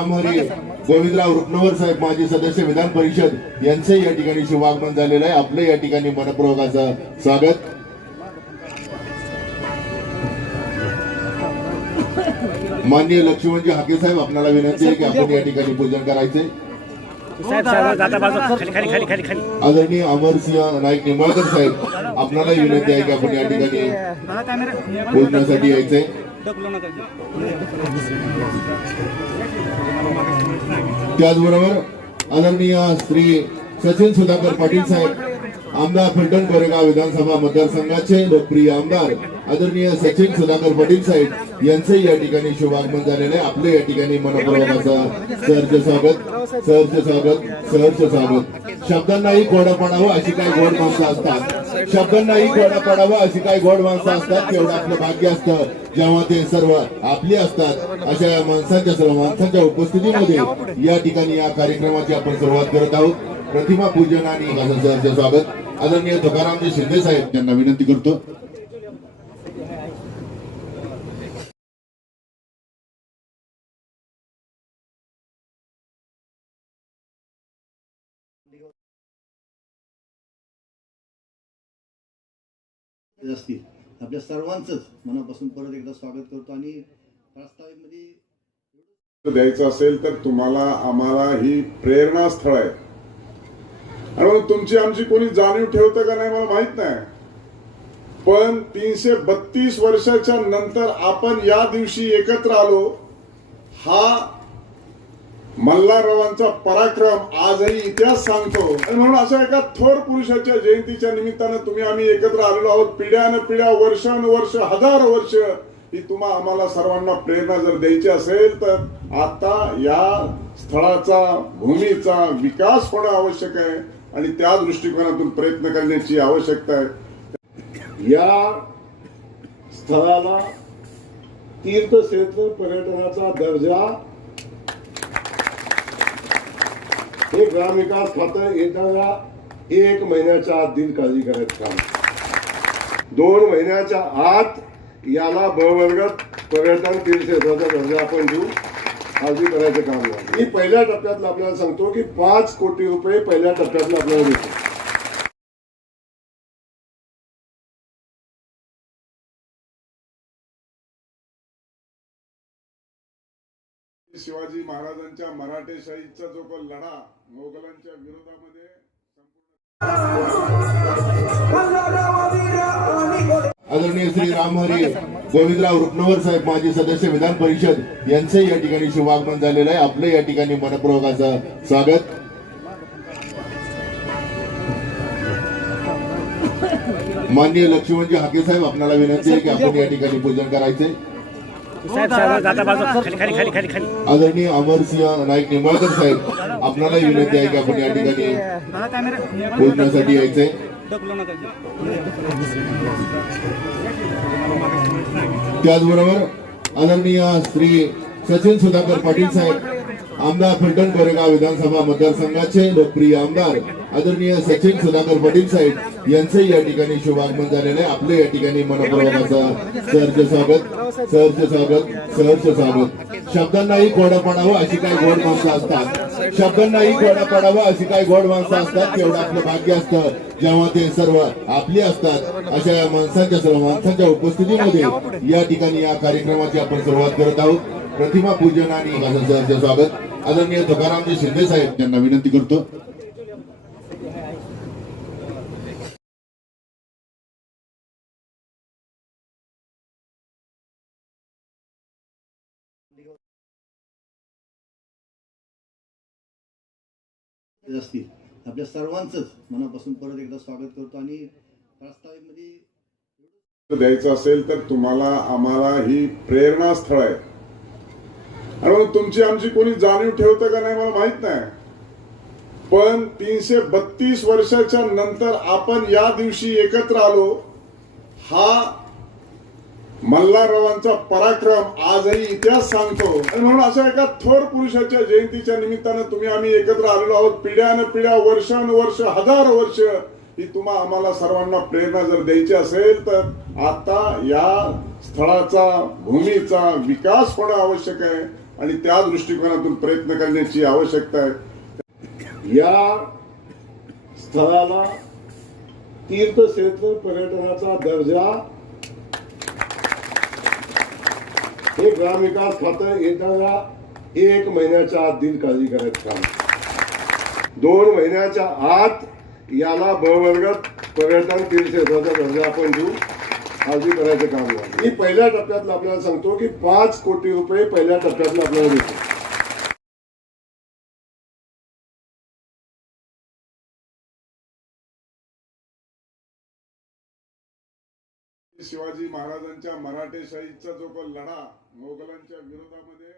रामहरी गोविंदराव रुपनवर साहेब माजी सदस्य विधान परिषद यांचे या ठिकाणी शुभागमन झालेलं आहे। आपलं या ठिकाणी मनपूर्वक असं स्वागत। माननीय लक्ष्मणजी हाके साहेब आपल्याला विनंती आहे की आपण या ठिकाणी पूजन करायचे। आदरणीय अमरसिंह नाईक निंबाळकर साहेब आपल्याला विनंती आहे की आपण या ठिकाणी पूजनासाठी यायचे। त्याचबरोबर आदरणीय श्री सचिन सुधाकर पाटील साहेब आमदार फलटण कोरेगाव विधानसभा मतदारसंघाचे लोकप्रिय आमदार आदरणीय सचिन सुधाकर पाटील साहेब यांचे या ठिकाणी शुभागमन झालेले आहे। आपले या ठिकाणी मनपूर्वक असं सहर्ष स्वागत, सहर्ष स्वागत, सहर्ष स्वागत। शब्दांनाही कोडा पडावं अशी काही गोड माणसं असतात, शब्दांनाही कोडा पडावं अशी काही गोड माणसं असतात। तेवढं आपलं भाग्य असतं जेव्हा ते सर्व आपली असतात। अशा या माणसांच्या सर्व माणसांच्या उपस्थितीमध्ये या ठिकाणी या कार्यक्रमाची आपण सुरुवात करत आहोत। प्रतिमा पूजन आणि सहर्ष स्वागत। आदरणीय तुकारामजी शिंदे साहेब यांना विनंती करतो। असतील आपल्या सर्वांचंच मनापासून परत एकदा स्वागत करतो। आणि प्रास्ताविकमध्ये द्यायचं असेल तर तुम्हाला आम्हाला ही प्रेरणास्थळ आहे। आणि तुमची आमची कोणी जाणीव ठेवतं का नाही मला माहित नाही, पण 332 वर्षाच्या नंतर आपण या दिवशी एकत्र आलो। हा मल्हाररावांचा पराक्रम आजही इतिहास सांगतो। आणि म्हणून अशा एका थोर पुरुषाच्या जयंतीच्या निमित्तानं तुम्ही आम्ही एकत्र आलेलो आहोत। पिढ्यानपिढ्या वर्षानुवर्ष हजारो वर्ष ही तुम्हा आम्हाला सर्वांना प्रेरणा जर द्यायची असेल तर आता या स्थळाचा भूमीचा विकास होणं आवश्यक आहे आणि त्या दृष्टिकोनातून प्रयत्न करण्याची आवश्यकता आहे। या स्थळाला तीर्थक्षेत्र पर्यटनाचा दर्जा हे ग्रामविकास खातं येणाऱ्या 1 महिन्याच्या आत दिल काळजी करायचं काम। 2 महिन्याच्या आत याला बळवर्गत पर्यटन तीर्थक्षेत्राचा दर्जा आपण देऊ, काळजी करायचं काम आहे। मी पहिल्या टप्प्यातलं आपल्याला सांगतो की 5 कोटी रुपये पहिल्या टप्प्यातलं आपल्याला देतो। शिवाजी महाराजांच्या मराठेशाहीचा जो काही लढा मोगलांच्या विरोधामध्ये आदरणीय श्री रामहरी गोविंदराव रुपनवर साहेब माजी सदस्य विधान परिषद यांचे या ठिकाणी शुभागमन झालेलं आहे। आपलं या ठिकाणी मनपूर्वक असं स्वागत। माननीय लक्ष्मणजी हाके साहेब आपल्याला विनंती आहे की आपण या ठिकाणी पूजन करायचे। आदरणीय अमरसिंह नाईक निंबाळकर साहेब आपल्याला विनंती आहे की आपण या ठिकाणी पूजनासाठी यायचे। त्याचबरोबर आदरणीय श्री सचिन सुधाकर पाटील साहेब आमदार फलटण कोरेगाव विधानसभा मतदारसंघाचे लोकप्रिय आमदार आदरणीय सचिन सुधाकर पाटील साहेब यांचे या ठिकाणी शुभागमन झालेलं आहे। आपलं या ठिकाणी मनपूर्वक असं सहर्ष स्वागत, सहर्ष स्वागत, सहर्ष स्वागत। शब्दांनाही कोडा पडावं अशी काही गोड माणसं असतात, शब्दांनाही कोडा पडावं अशी काही गोड माणसं असतात। तेवढं आपलं भाग्य असतं जेव्हा ते सर्व आपली असतात। अशा या माणसांच्या सर्व माणसांच्या उपस्थितीमध्ये या ठिकाणी या कार्यक्रमाची आपण सुरुवात करत आहोत। प्रतिमा पूजन आणि सहर्ष स्वागत। आदरणीय तुकारामजी शिंदे साहेब यांना विनंती करतो। असतील आपल्या सर्वांचंच मनापासून परत एकदा स्वागत करतो। आणि प्रास्ताविकमध्ये द्यायचं असेल तर तुम्हाला आम्हाला ही प्रेरणास्थळ आहे। आणि तुमची आमची कोणी जाणीव ठेवतं का नाही मला माहित नाही, पण 332 वर्षाच्या नंतर आपण या दिवशी एकत्र आलो। हा मल्हाररावांचा पराक्रम आजही इतिहास सांगतो। आणि म्हणून अशा एका थोर पुरुषाच्या जयंतीच्या निमित्तानं तुम्ही आम्ही एकत्र आलेलो आहोत। पिढ्यानपिढ्या वर्षानुवर्ष हजारो वर्ष ही तुम्हा आम्हाला सर्वांना प्रेरणा जर द्यायची असेल तर आता या स्थळाचा भूमीचा विकास होणं आवश्यक आहे आणि त्या दृष्टिकोनातून प्रयत्न करण्याची आवश्यकता आहे. या स्थळाला तीर्थक्षेत्र पर्यटनाचा दर्जा हे ग्रामविकास खातं येणाऱ्या 1 महिन्याच्या आत देईल, काळजी करायचं काम. 2 महिन्याच्या आत याला ब वर्गात पर्यटन तीर्थक्षेत्राचा दर्जा आपण देऊ, काळजी करायचं काम नाही. मी पहिल्या टप्प्यातलं आपल्याला सांगतो की 5 कोटी रुपये पहिल्या टप्प्यातलं आपल्याला देतो. शिवाजी महाराजांच्या मराठेशाहीचा जो लढा मोगलांच्या विरोधामध्ये